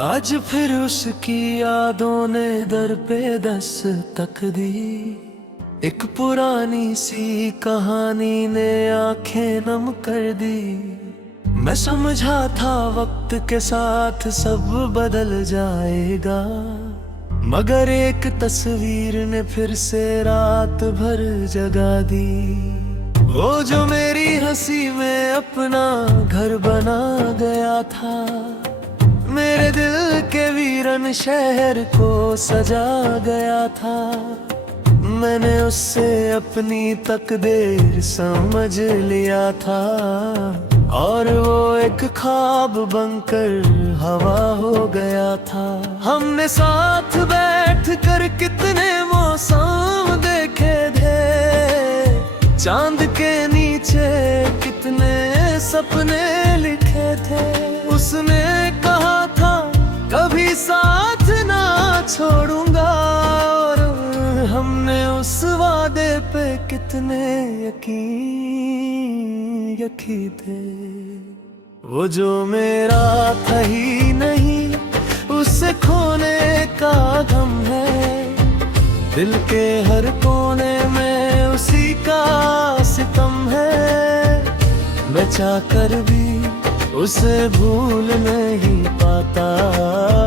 आज फिर उसकी यादों ने दर पे दस्तक दी। एक पुरानी सी कहानी ने आंखें नम कर दी। मैं समझा था वक्त के साथ सब बदल जाएगा, मगर एक तस्वीर ने फिर से रात भर जगा दी। वो जो मेरी हंसी में अपना घर बना गया था, मेरे दिल के वीरन शहर को सजा गया था। मैंने उससे अपनी तकदीर समझ लिया था, और वो एक ख्वाब बनकर हवा हो गया था। हमने साथ बैठ कर कितने मौसम देखे थे, चांद के नीचे कितने सपने लिखे थे। उसने कहा था कभी साथ ना छोड़ूंगा, और हमने उस वादे पे कितने यकीन रखे थे। वो जो मेरा था ही नहीं, उसे खोने का गम है। दिल के हर कोने में उसी का सितम है। मैं चाहकर भी उसे भूल नहीं पाता,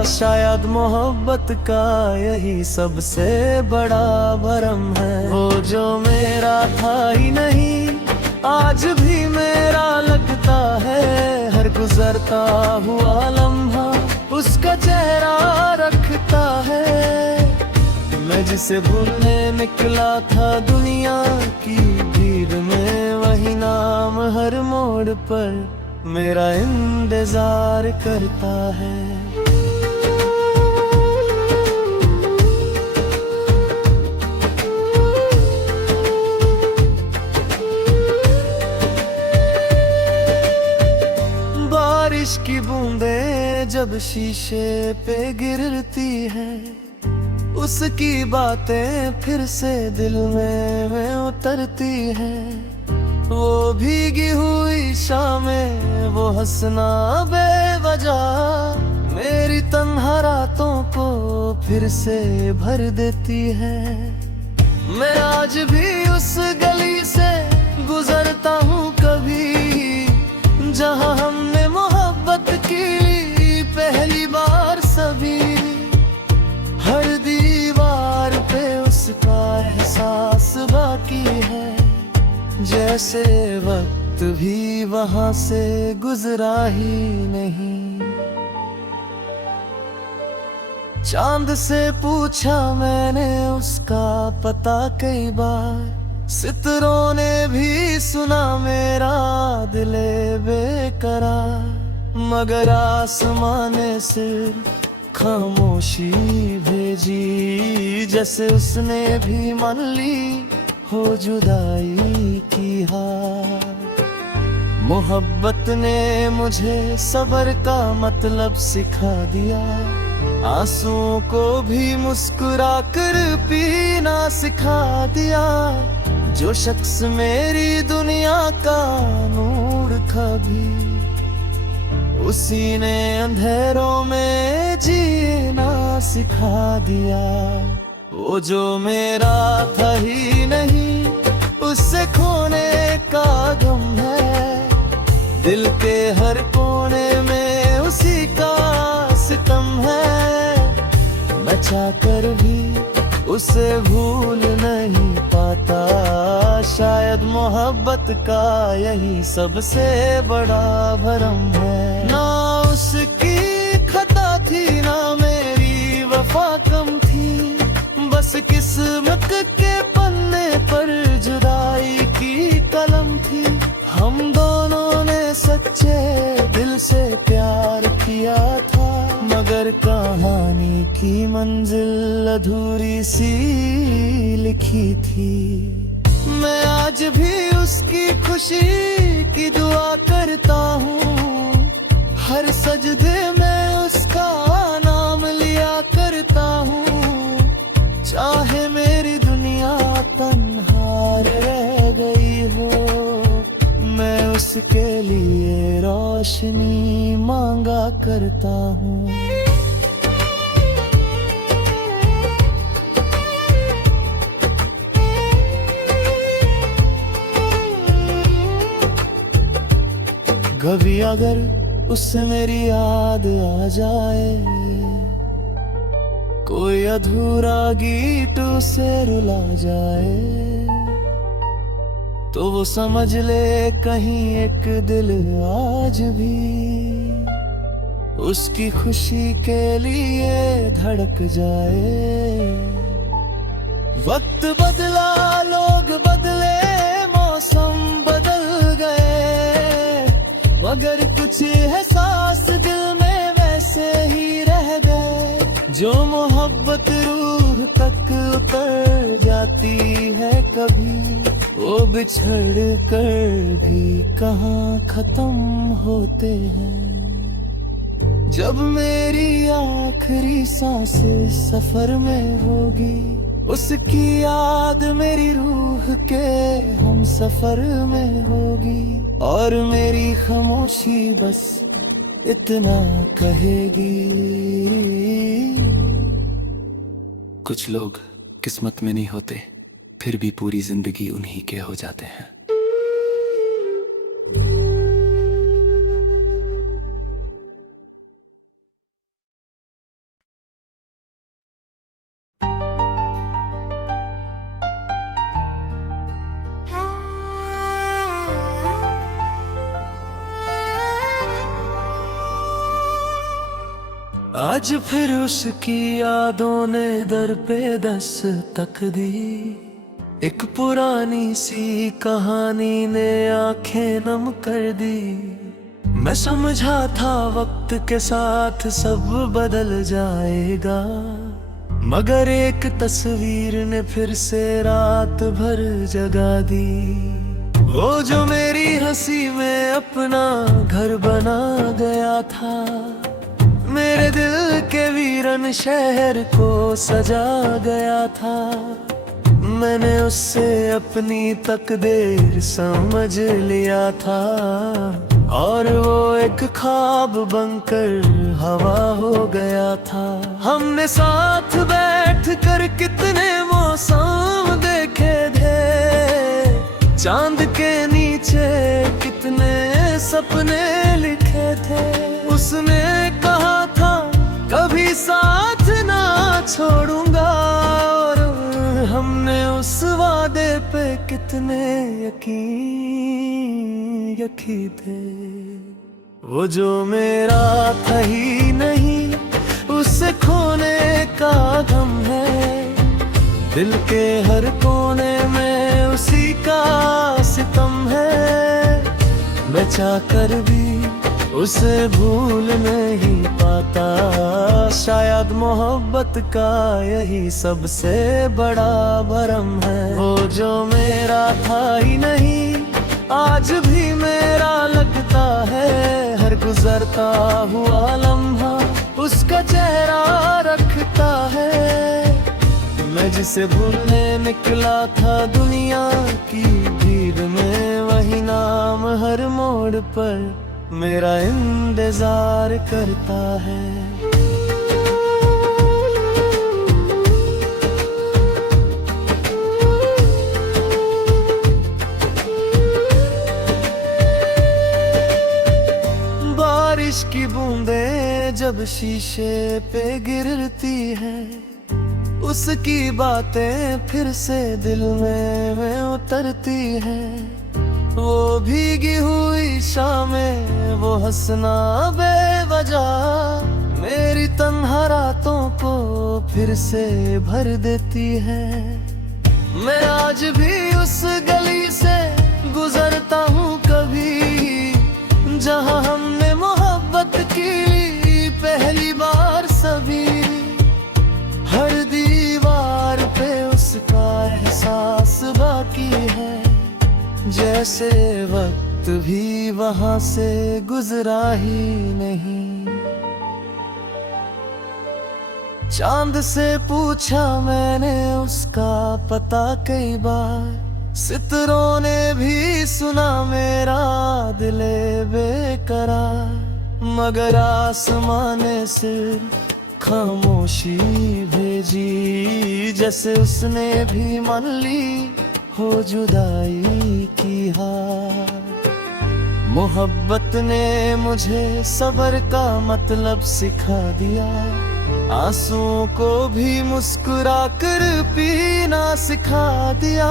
शायद मोहब्बत का यही सबसे बड़ा भरम है। वो जो मेरा था ही नहीं, आज भी मेरा लगता है। हर गुजरता हुआ लम्हा उसका चेहरा रखता है। मैं जिसे भूलने निकला था दुनिया की भीड़ में, वही नाम हर मोड़ पर मेरा इंतजार करता है। बारिश की बूंदें जब शीशे पे गिरती हैं, उसकी बातें फिर से दिल में उतरती हैं। वो भीगी हुई शामें, वो हंसना बेवजह मेरी तन्हा रातों को फिर से भर देती है। मैं आज भी उस गली से गुजरता हूँ कभी, जहाँ हमने मोहब्बत की पहली बार सभी। हर दीवार पे उसका एहसास बाकी है, जैसे वक्त भी वहां से गुजरा ही नहीं। चांद से पूछा मैंने उसका पता कई बार, सितारों ने भी सुना मेरा दिले बेकरार। मगर आसमां ने सिर्फ खामोशी भेजी, जैसे उसने भी मान ली हो जुदाई की हार। मोहब्बत ने मुझे सब्र का मतलब सिखा दिया, आंसुओं को भी मुस्कुरा कर पीना सिखा दिया। जो शख्स मेरी दुनिया का नूर था भी, उसी ने अंधेरों में जीना सिखा दिया। वो जो मेरा था ही नहीं, उससे खोने का गम है। दिल के हर कोने में उसी का सितम है। मैं चाहकर भी उसे भूल नहीं पाता, शायद मोहब्बत का यही सबसे बड़ा भरम है। ना उसकी खता थी, ना मेरी वफा कम थी, बस किस्मत के पन्ने पर जुदाई की कलम थी। हम दोनों ने सच्चे दिल से प्यार किया था, मगर कहानी की मंजिल अधूरी सी लिखी थी। मैं आज भी उसकी खुशी की दुआ करता हूँ, हर सजदे में उसका नाम लिया करता हूँ। चाहे मेरी दुनिया तन्हार रह गई हो, मैं उसके लिए रोशनी मांगा करता हूँ। कभी अगर उससे मेरी याद आ जाए, कोई अधूरा गीत उसे रुला जाए, तो वो समझ ले कहीं एक दिल आज भी उसकी खुशी के लिए धड़क जाए। वक्त बदला, लोग बदले, मौसम बदल गए, मगर कुछ एहसास दिल में वैसे ही रह गए। जो मोहब्बत रूह तक उतर जाती है कभी, वो बिछड़ कर भी कहाँ खत्म होते हैं। जब मेरी आखिरी सांसें सफर में होगी, उसकी याद मेरी रूह के हम सफर में होगी, और मेरी खामोशी बस इतना कहेगी। कुछ लोग किस्मत में नहीं होते, फिर भी पूरी जिंदगी उन्हीं के हो जाते हैं। आज फिर उसकी यादों ने दर पे दस्तक दी, एक पुरानी सी कहानी ने आंखें नम कर दी। मैं समझा था वक्त के साथ सब बदल जाएगा, मगर एक तस्वीर ने फिर से रात भर जगा दी। वो जो मेरी हंसी में अपना घर बना गया था, मेरे दिल के वीरन शहर को सजा गया था। मैंने उससे अपनी तकदीर समझ लिया था, और वो एक ख्वाब बनकर हवा हो गया था। हमने साथ बैठ कर कितने मौसम देखे थे, चांद के नीचे कितने सपने लिखे थे। उसने कहा था कभी साथ ना छोड़ूंगा, और हमने उस वादे पे कितने यकीन रखी थे। वो जो मेरा था ही नहीं, उसे खोने का गम है। दिल के हर कोने में उसी का सितम है। मैं चाहकर भी उसे भूल नहीं पाता, शायद मोहब्बत का यही सबसे बड़ा भरम है। वो जो मेरा था ही नहीं, आज भी मेरा लगता है। हर गुजरता हुआ लम्हा उसका चेहरा रखता है। मैं जिसे भूलने निकला था दुनिया की भीड़ में, वही नाम हर मोड़ पर मेरा इंतजार करता है। बारिश की बूंदें जब शीशे पे गिरती है, उसकी बातें फिर से दिल में उतरती है। वो भीगी हुई शामें, वो हंसना बेवजह मेरी तन्हा रातों को फिर से भर देती है। मैं आज भी उस गली से गुजरता हूँ कभी, जहाँ हमने मोहब्बत की पहली बार सभी। हर दीवार पे उसका एहसास बाकी है, जैसे वक्त भी वहां से गुजरा ही नहीं। चांद से पूछा मैंने उसका पता कई बार, सितारों ने भी सुना मेरा दिले बेकरार। मगर आसमां ने सिर्फ खामोशी भेजी, जैसे उसने भी मान ली हो जुदाई की हार। मोहब्बत ने मुझे सब्र का मतलब सिखा दिया, आंसुओं को भी मुस्कुरा कर पीना सिखा दिया।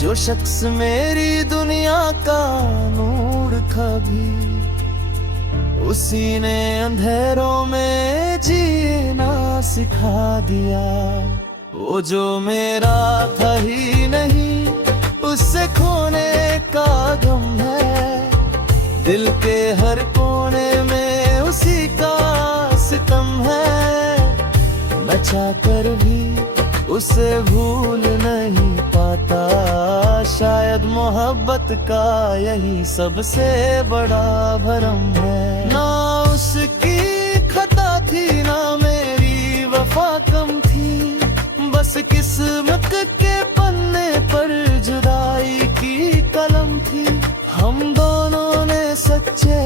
जो शख्स मेरी दुनिया का नूर था भी, उसी ने अंधेरों में जीना सिखा दिया। वो जो मेरा था ही नहीं, उससे खोने का गम है। दिल के हर कोने में उसी का सितम है। मैं चाहकर भी उसे भूल नहीं पाता, शायद मोहब्बत का यही सबसे बड़ा भरम है। ना उसकी खता थी, ना मेरी वफा कम थी, बस किस्मत के पन्ने पर जुदाई की कलम थी। हम दोनों ने सच्चे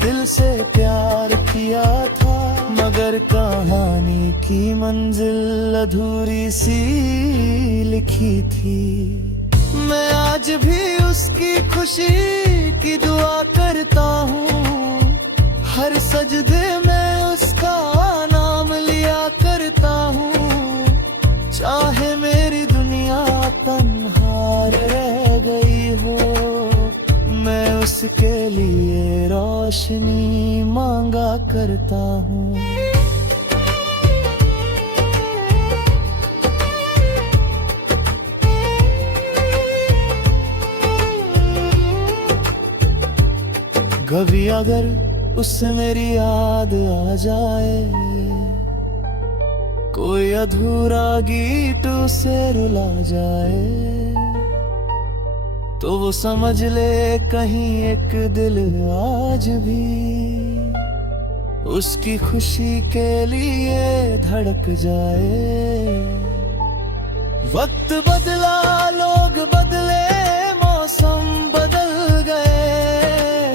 दिल से प्यार किया था, मगर कहानी की मंजिल अधूरी सी लिखी थी। मैं आज भी उसकी खुशी की दुआ करता हूँ, हर सजदे में उसका नाम लिया करता हूँ। चाहे मेरी दुनिया तन्हार रह गई हो, मैं उसके लिए रोशनी मांगा करता हूँ। कभी अगर उससे मेरी याद आ जाए, कोई अधूरा गीत उसे रुला जाए, तो वो समझ ले कहीं एक दिल आज भी उसकी खुशी के लिए धड़क जाए। वक्त बदला, लोग बदले, मौसम बदल गए,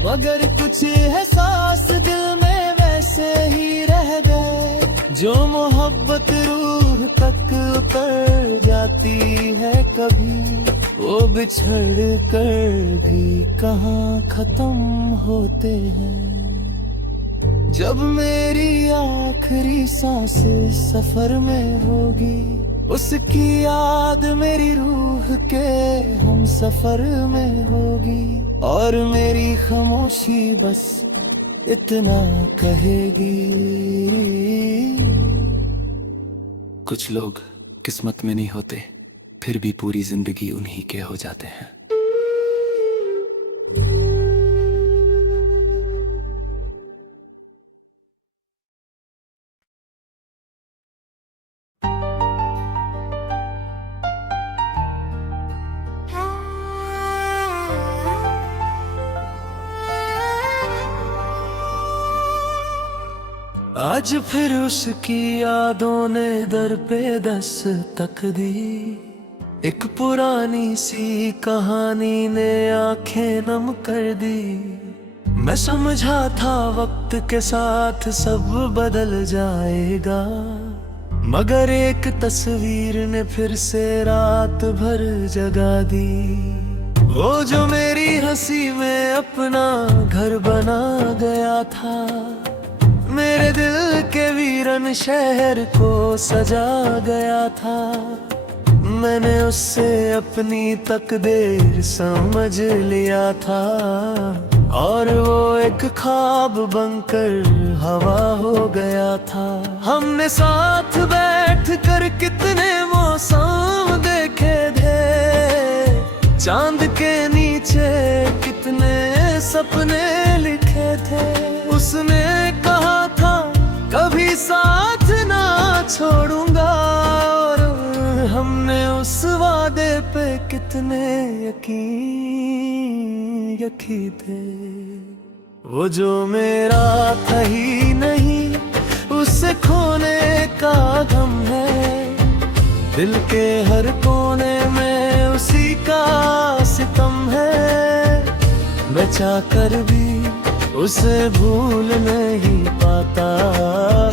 मगर कुछ एहसास दिल में वैसे ही रह गए। जो मोहब्बत रूह तक उतर जाती है कभी, वो बिछड़ कर भी कहाँ खत्म होते हैं। जब मेरी आखिरी सांस सफर में होगी, उसकी याद मेरी रूह के हम सफर में होगी, और मेरी खामोशी बस इतना कहेगी। कुछ लोग किस्मत में नहीं होते, फिर भी पूरी जिंदगी उन्हीं के हो जाते हैं। आज फिर उसकी यादों ने दर पे दस्तक दी, एक पुरानी सी कहानी ने आंखें नम कर दी। मैं समझा था वक्त के साथ सब बदल जाएगा, मगर एक तस्वीर ने फिर से रात भर जगा दी। वो जो मेरी हंसी में अपना घर बना गया था, मेरे दिल के वीरन शहर को सजा गया था। मैंने उससे अपनी तकदीर समझ लिया था, और वो एक ख्वाब बनकर हवा हो गया था। हमने साथ बैठ कर कितने मौसम देखे थे, चांद के नीचे कितने सपने लिखे थे। उसने कहा था कभी साथ ना छोड़ूंगा, और हमने उस वादे पे कितने यकीन थे। वो जो मेरा था ही नहीं, उससे खोने का गम है। दिल के हर कोने में उसी का सितम है। मैं चाहकर भी उसे भूल नहीं पाता,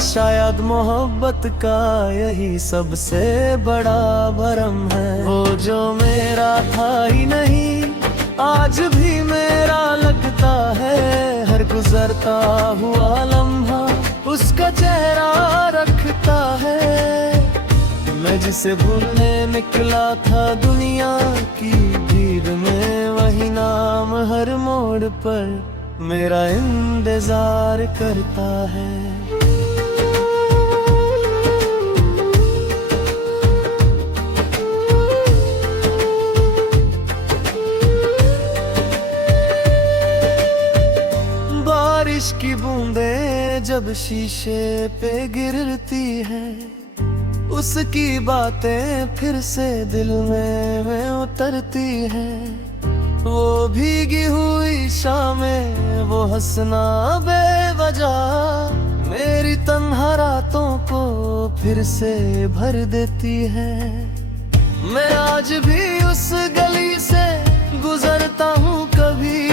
शायद मोहब्बत का यही सबसे बड़ा भरम है। वो जो मेरा था ही नहीं, आज भी मेरा लगता है हर गुजरता हुआ लम्हा उसका चेहरा रखता है। मैं जिसे भूलने निकला था दुनिया की भीड़ में, वही नाम हर मोड़ पर मेरा इंतजार करता है। बारिश की बूंदें जब शीशे पे गिरती है, उसकी बातें फिर से दिल में उतरती हैं। वो भीगी हुई शामें, वो हंसना बेवजह मेरी तन्हा रातों को फिर से भर देती है। मैं आज भी उस गली से गुजरता हूँ कभी,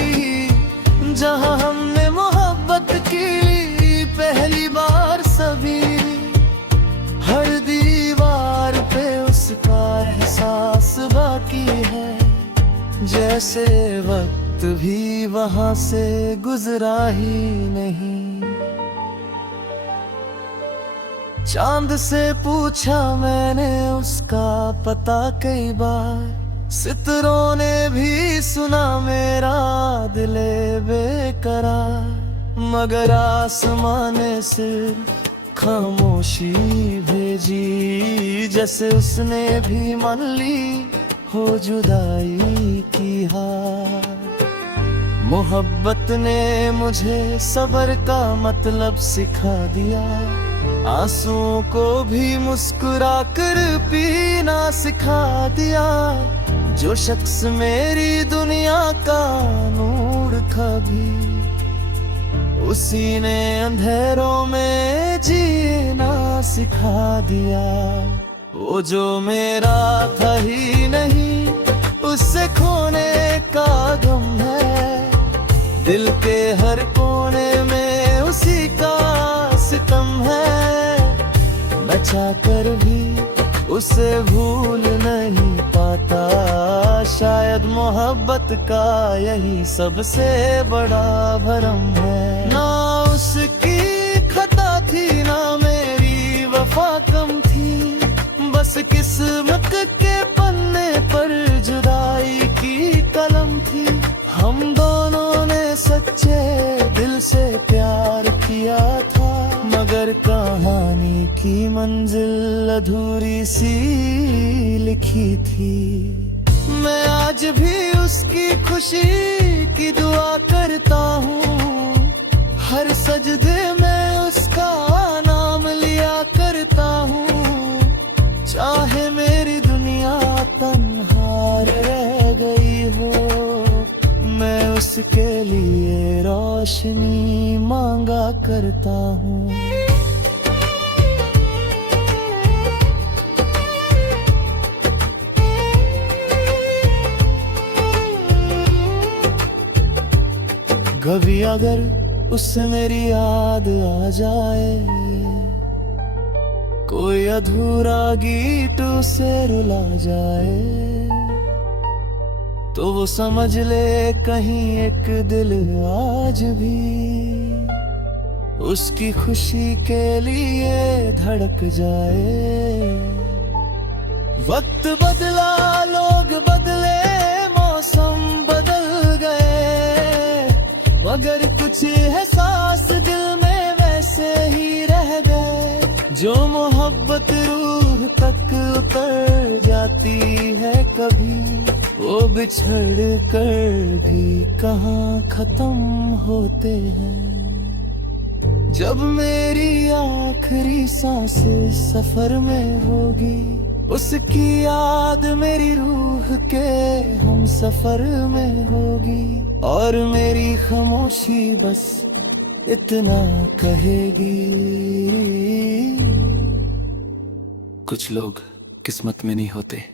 जहाँ हमने मोहब्बत की पहली बार सभी। हर दीवार पे उसका एहसास बाकी है, जैसे वक्त भी वहाँ से गुजरा ही नहीं। चांद से पूछा मैंने उसका पता कई बार, सितारों ने भी सुना मेरा दिले बेकरार। मगर आसमां ने सिर्फ खामोशी भेजी, जैसे उसने भी मान ली हो जुदाई की हार। मोहब्बत ने मुझे सब्र का मतलब सिखा दिया, आंसुओं को भी मुस्कुरा कर पीना सिखा दिया। जो शख्स मेरी दुनिया का नूर था भी, उसी ने अंधेरों में जीना सिखा दिया। वो जो मेरा था ही नहीं, उससे खोने का गम है। दिल के हर कोने में उसी का सितम है। बचा कर भी उसे भूल नहीं पाता, शायद मोहब्बत का यही सबसे बड़ा भरम है। ना उसकी खता थी ना मेरी वफा कम थी, बस किस्मत के पन्ने पर जुदाई की कलम थी। हम दोनों ने सच्चे दिल से प्यार किया था, मगर कहानी की मंजिल अधूरी सी लिखी थी। मैं आज भी उसकी खुशी की दुआ करता हूँ, हर सजदे में उसका नाम लिया करता हूँ। चाहे मेरी दुनिया तन्हा रह गई हो, मैं उसके लिए रोशनी मांगा करता हूँ। कभी अगर उससे मेरी याद आ जाए, कोई अधूरा गीत उसे रुला जाए, तो वो समझ ले कहीं एक दिल आज भी उसकी खुशी के लिए धड़क जाए। वक्त बदला, लोग बदले, मौसम बदल गए, मगर कुछ एहसास दिल में वैसे ही रह गए। जो मोहब्बत रूह तक उतर जाती है कभी, वो बिछड़ कर भी कहाँ खत्म होते हैं। जब मेरी आखिरी सांस सफर में होगी, उसकी याद मेरी रूह के हम सफर में होगी, और मेरी खामोशी बस इतना कहेगी। कुछ लोग किस्मत में नहीं होते,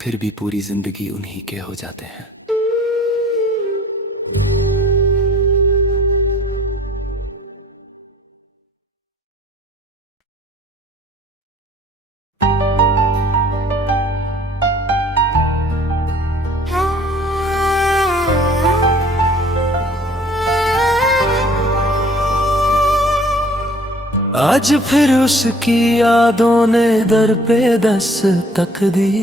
फिर भी पूरी जिंदगी उन्हीं के हो जाते हैं। आज फिर उसकी यादों ने दर पे दस्तक दी।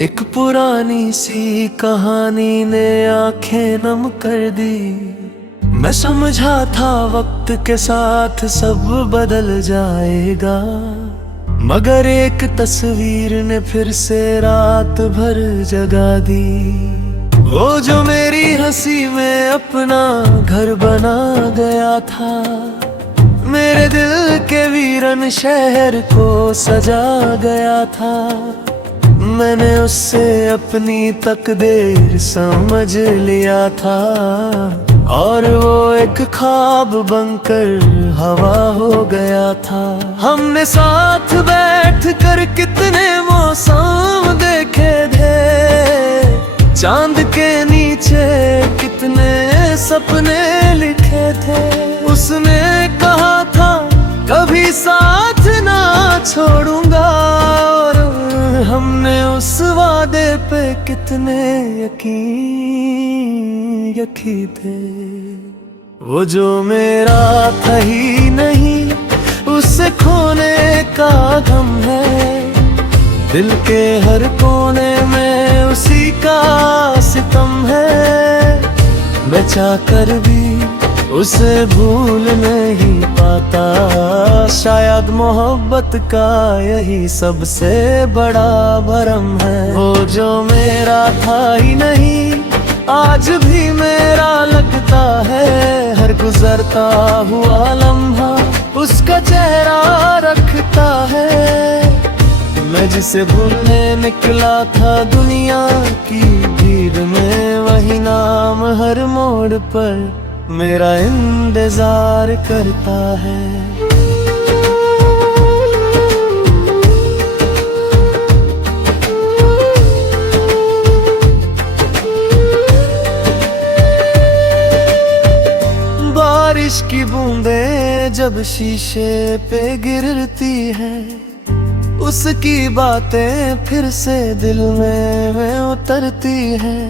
एक पुरानी सी कहानी ने आंखें नम कर दी। मैं समझा था वक्त के साथ सब बदल जाएगा, मगर एक तस्वीर ने फिर से रात भर जगा दी। वो जो मेरी हंसी में अपना घर बना गया था, मेरे दिल के वीरन शहर को सजा गया था। मैंने उससे अपनी तकदीर समझ लिया था, और वो एक ख्वाब बनकर हवा हो गया था। हमने साथ बैठ कर कितने मौसम देखे थे, चांद के नीचे कितने सपने लिखे थे। उसने कहा था कभी साथ ना छोड़ूंगा, और हमने उस वादे पे कितने यकीन रखे थे। वो जो मेरा था ही नहीं, उसे खोने का गम है। दिल के हर कोने में उसी का सितम है। मैं चाहकर भी उसे भूल नहीं पाता, शायद मोहब्बत का यही सबसे बड़ा भरम है। वो जो मेरा था ही नहीं, आज भी मेरा लगता है। हर गुजरता हुआ लम्हा उसका चेहरा रखता है। मैं जिसे भूलने निकला था दुनिया की भीड़ में, वही नाम हर मोड़ पर मेरा इंतजार करता है। बारिश की बूंदें जब शीशे पे गिरती है, उसकी बातें फिर से दिल में उतरती है।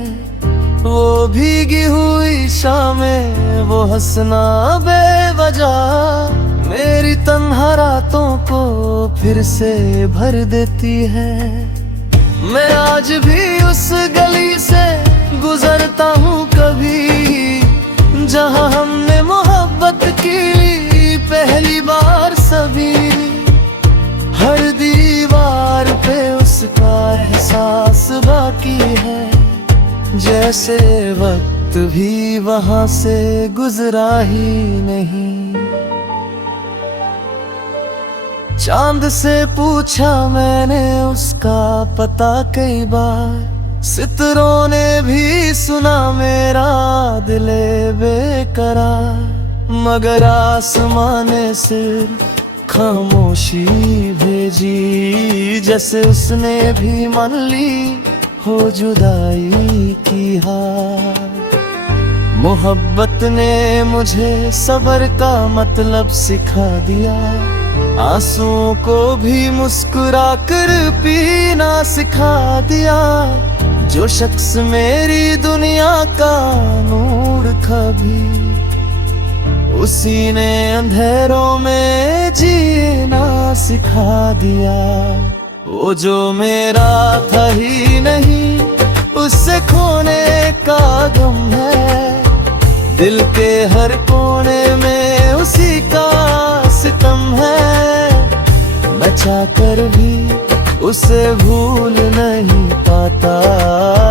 वो भीगी हुई शामें, वो हंसना बेवजह मेरी तन्हा रातों को फिर से भर देती है। मैं आज भी उस गली से गुजरता हूँ कभी, जहाँ हमने मोहब्बत की पहली बार सभी। हर दीवार पे उसका एहसास बाकी है, जैसे वक्त भी वहां से गुजरा ही नहीं। चांद से पूछा मैंने उसका पता कई बार, सितारों ने भी सुना मेरा दिले बेकरार। मगर आसमां ने सिर्फ खामोशी भेजी, जैसे उसने भी मान ली हो जुदाई की हार। मोहब्बत ने मुझे सब्र का मतलब सिखा दिया, आंसुओं को भी मुस्कुरा कर पीना सिखा दिया। जो शख्स मेरी दुनिया का नूर कभी, उसी ने अंधेरों में जीना सिखा दिया। वो जो मेरा था ही नहीं, उससे खोने का गम है। दिल के हर कोने में उसी का सितम है। मैं चाहकर भी उसे भूल नहीं पाता,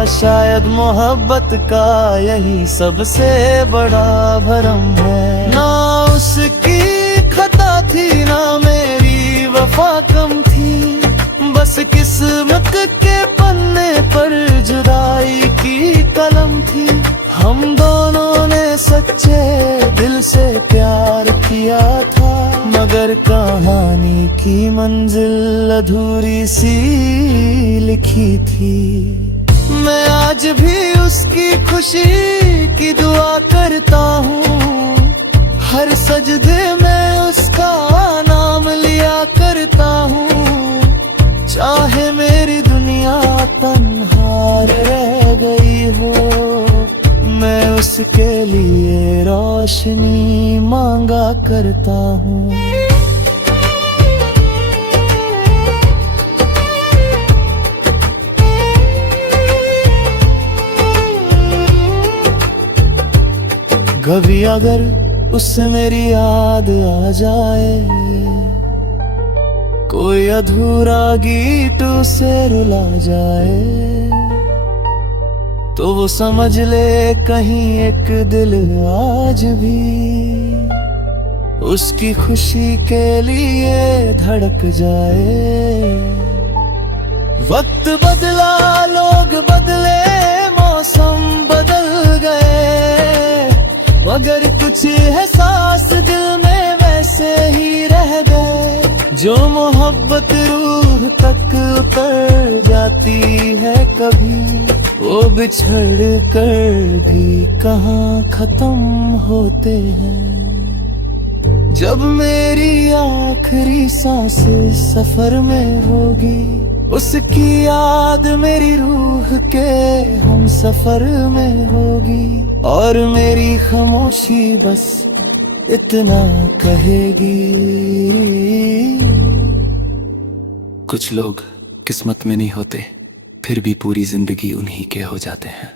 शायद मोहब्बत का यही सबसे बड़ा भरम है। ना उसकी खता थी, ना मेरी वफा कम थी, बस किस्मत के पन्ने पर जुदाई की कलम थी। हम दोनों ने सच्चे दिल से प्यार किया था, मगर कहानी की मंजिल अधूरी सी लिखी थी। मैं आज भी उसकी खुशी की दुआ करता हूँ, हर सजदे में उसका नाम लिया करता हूँ। चाहे मेरी दुनिया तन्हार रह गई हो, मैं उसके लिए रोशनी मांगा करता हूँ। कभी अगर उससे मेरी याद आ जाए, कोई अधूरा गीत उसे रुला जाए, तो वो समझ ले कहीं एक दिल आज भी उसकी खुशी के लिए धड़क जाए। वक्त बदला, लोग बदले, मौसम बदल गए, मगर कुछ एहसास दिल में वैसे ही रह गए। जो मोहब्बत रूह तक उतर जाती है कभी, वो बिछड़ कर भी कहाँ खत्म होते हैं। जब मेरी आखिरी सांस सफर में होगी, उसकी याद मेरी रूह के हम सफर में होगी, और मेरी खामोशी बस इतना कहेगी। कुछ लोग किस्मत में नहीं होते, फिर भी पूरी जिंदगी उन्हीं के हो जाते हैं।